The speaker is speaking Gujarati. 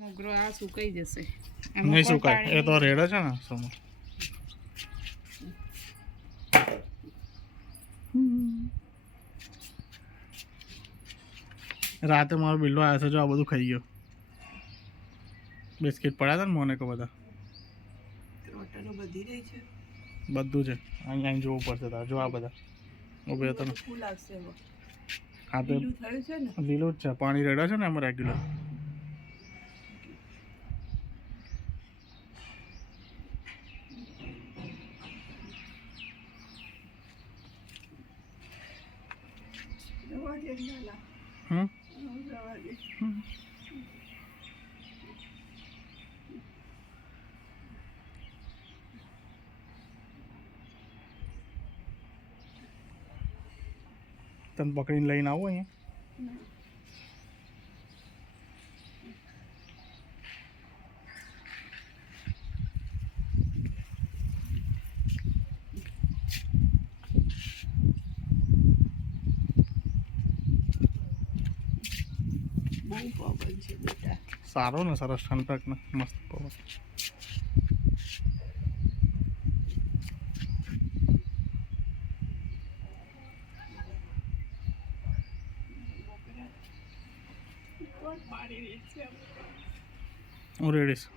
મોગરો આ સુકાઈ જશે. નહીં સુકાય, એ તો રેડ છે ને સમો. રાતે મારો બિલ્લો આવ્યો છે, જો આ બધું ખાઈ ગયો. બિસ્કિટ પડ્યા હતા ને મોને કો બધા. બધું છે, અહીંયા જોવું પડશે તારે. જો આ બધા ઉભે હતો ને. હા તો લીલું જ છે, પાણી રેડા છે ને એમાં રેગ્યુલર. તને પકડીને લઈને આવો અહીંયા. સારો ને, સરસ ઠંડક ને મસ્ત પવન. હું રેડી છું.